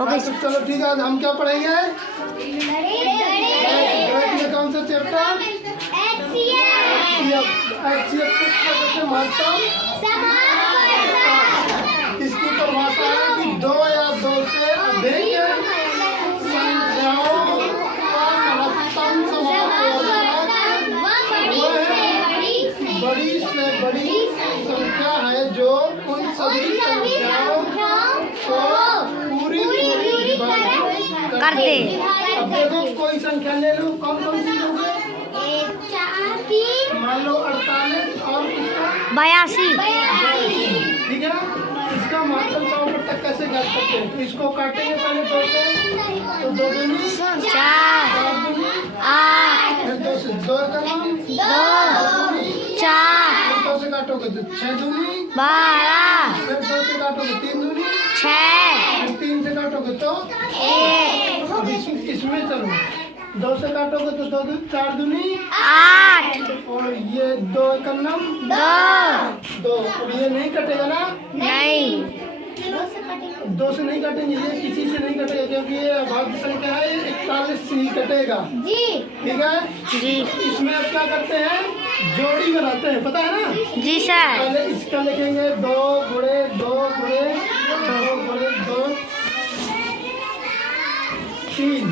हो गई। तो चलो ठीक है, आज हम क्या पढ़ेंगे? गणित में कौन सा चैप्टर? महत्तम। इसकी परिभाषा है कि दो या दो से अधिक संख्याओं का महत्तम समापवर्तक बड़ी से बड़ी संख्या है जो उन सभी संख्याओं को पूरी करते। अब देखो कोई संख्या ले लो, कौन कौन सी लोगे? मान लो 48 और इसका 82। ठीक है। इसका महत्तम समापवर्तक कैसे ज्ञात करते हैं? तो इसको काटेंगे पहले दो से, तो दो दूनी 4 चार दूनी 8 फिर दो से दो का नाम 2 4 दो से काटोगे तो 6 दूनी 12 फिर दो से काटोगे 3 दूनी 6 फिर 3 से काटोगे तो 1 अब इसमें चलो, दो से काटोगे तो दो 4 दूनी 8 और ये दो का नाम 2 दो। और ये नहीं कटेगा ना? नहीं। दो से नहीं काटेंगे, ये किसी से नहीं कटेगा क्योंकि ये अभाज्य संख्या है, ये 41 से ही कटेगा। ठीक है जी इसमें अब क्या करते हैं? जोड़ी बनाते हैं, पता है ना? जी सर। पहले इसका लिखेंगे 2 गुणे 2 गुणे 2 गुणे 2 3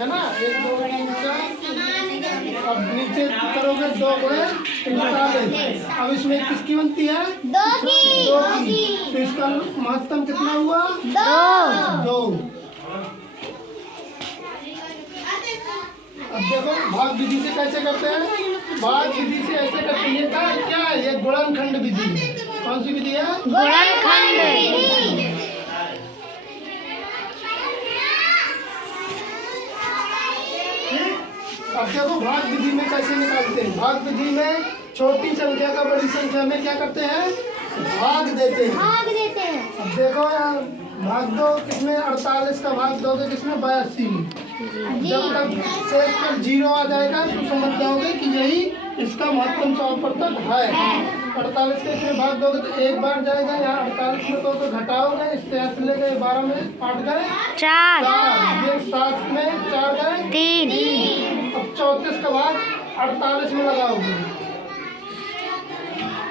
है ना? 1 2 3 4। अब नीचे करोगे 2 गुणे 41। अब इसमें किसकी बनती है? 2 की। तो इसका महत्तम कितना हुआ? 2। अब देखो भाग विधि से कैसे करते हैं? भाग विधि से ऐसे करते हैं। ये क्या है? ये गुणनखंड विधि है। कौन सी विधि है? गुणनखंड। अब देखो भाग विधि में कैसे निकालते हैं? भाग विधि में छोटी संख्या का बड़ी संख्या में क्या करते हैं? भाग देते हैं। अब देखो भाग दो किसमें? 48 का भाग दोगे किसमें? 82 में। जब तक शेष पर 0 आ जाएगा तो समझ जाओगे कि यही इसका महत्तम समापवर्तक है। 48 के इसमें भाग दोगे तो एक बार जाएगा, यहाँ 48 में तो घटाओगे, इससे 8 ले गए, 12 में 8 गए 4 4, ये 7 में 4 गए 3 अब 34 का भाग 48 में लगाओगे,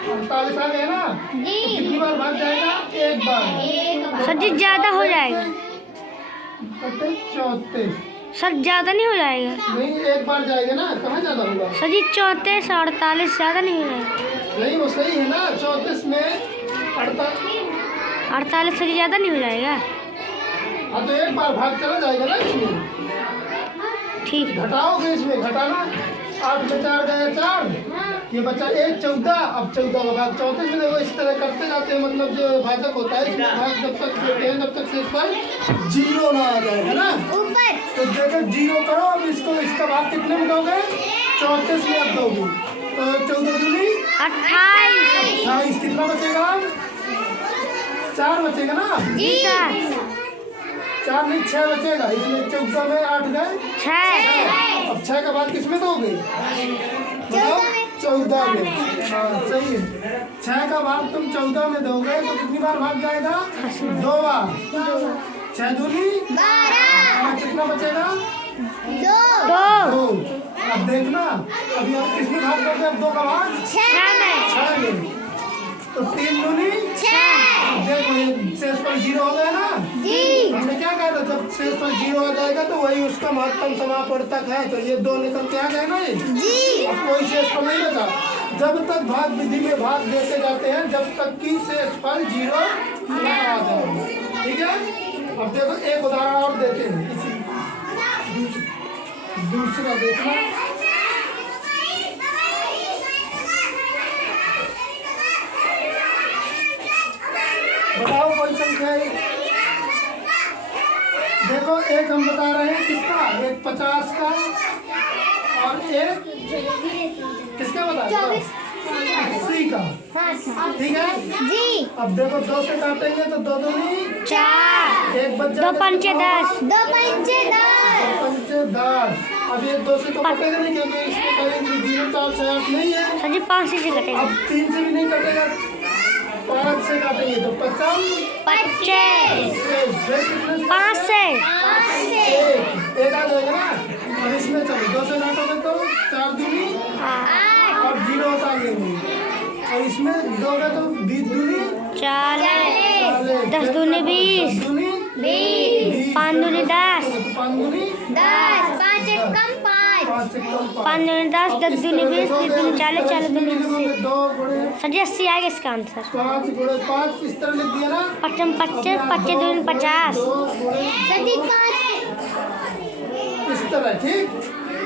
48 आ गए ना? कितनी बार भाग जाएगा? एक बार। सर जी ज्यादा हो जाएगा। 34 सर ज्यादा नहीं हो जाएगा? नहीं, एक बार जाएगा ना, कहाँ ज्यादा होगा? सर जी 34 और 48 ज्यादा नहीं हो जाएगा? नहीं, वो सही है ना। 34 में 48 सर जी ज्यादा नहीं हो जाएगा? हाँ तो एक बार भाग चला जाएगा ना इसमें। ठीक। घटाओगे, इसमें घटाना, 8 में 4 गए 4, ये बचा 1 14। अब 14 का भाग 34 में देखो, इस तरह करते जाते हैं। मतलब जो भाजक होता है इसमें भाग जब तक देते हैं तब तक शेष पर 0 ना आ जाए, है ना? तो देखो 0 करो। अब इसको इसका भाग कितने में दोगे? 34 में अब दोगे तो 14 दूनी 28। 28। कितना बचेगा? 4 बचेगा ना? जी सर। 4 नहीं 6 बचेगा। इसमें 14 में 8 गए 6। अब 6 का बाद किसमें दोगे? बताओ। 14 में। हाँ सही है। 6 का भाग तुम 14 में दोगे तो कितनी बार भाग जाएगा? 2 बार। 6 दूनी 12। कितना बचेगा? 2। अब देखना, अभी आप किसमें भाग दोगे? अब 2 का भाग 6 में। तो 3 दूनी 6। देखो ये शेष पर 0 हो गया ना? हमने क्या कहा था? जब शेष पर 0 आ जाएगा तो वही उसका महत्तम समापवर्तक है। तो ये 2 निकल के आ गए ना? अब कोई शेष पर नहीं बचा। जब तक भाग विधि में भाग देते जाते हैं जब तक कि शेष पर 0 ना आ जाए। ठीक है। अब देखो एक उदाहरण और देते हैं। इसी दूसरा देखना, बताओ कोई संख्या है? देखो एक हम बता रहे हैं किसका, एक 50 का और एक किसका बता रहे हैं? 80 का। ठीक है जी। अब देखो 2 से काटेंगे तो 2 दूनी 4। एक बच 2 पंचे 10। 2 पंचे 10। अब ये 2 से तो कटेगा नहीं क्योंकि इसमें करेंगे 0 4 6 8 नहीं है। सर जी 5 से कटेगा। अब 3 से भी नहीं कटेगा, 5 से काटेंगे तो 50 25। 5 इसमें दोगे तो 20 दूनी 40, 10 दूनी 20, 10 दूनी 20, 5 दूनी 10, 5 दूनी 10, 5 एक कम 5, 5 से कम 5 दूनी 10, 10 दूनी 20, 20 दूनी 40, 40 दूनी 80। 2 गुणे सर जी 80 आएगा इसका आंसर। 5 गुणे 5 इस तरह लिख दिया ना। 55, 25, 25 दूनी 50। 2 गुणे इस तरह, ठीक।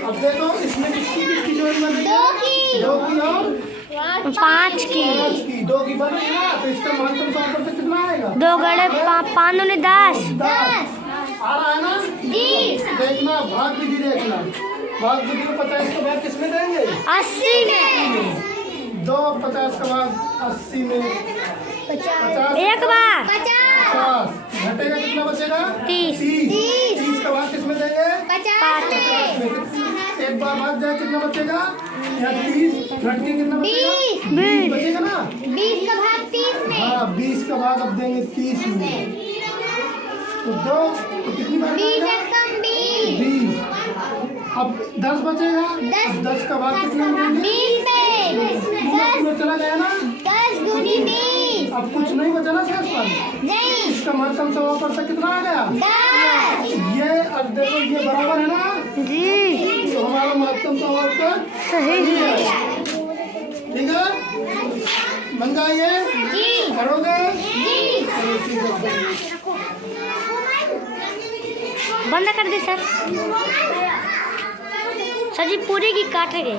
अब देखो इसमें किसकी जोड़ी बनेगी? 2 की और 5 की। 5 की, 2 की बन रही है ना, तो इसका मान तुम सॉल्व करते कितना आएगा? 2 गड़े 5 दूनी 10। 10 आ रहा है ना जी। देखना भाग विधि, देखना भाग विधि को 50 का भाग किसमें देंगे? 80 में। 2 50 का भाग 80 में 50 एक बार 50 घटेगा, कितना बचेगा? 30। 30 का भाग किसमें देंगे? 50 में। एक बार भाग जाए कितना बचेगा? यहाँ 30 घट के कितना बचेगा? 20 बचेगा ना। 20 का भाग 30 में। हाँ 20 का भाग अब देंगे 30 में, तो 2 तो कितनी बार 20 अब 10 बचेगा। 10 का भाग कितना देंगे? 20 में। पूरा चला गया ना। 10 दूनी 20। अब कुछ नहीं बचा ना शेष पर। नहीं। इसका महत्तम समापन कितना आ गया? 10। ये अब देखो ये बराबर है ना जी, तो हमारा महत्तम समापन सही है। ठीक है, बन गया ये जी करोगे? जी। चलो ठीक है। बंद कर दे सर। सर जी पूरी की काटेंगे।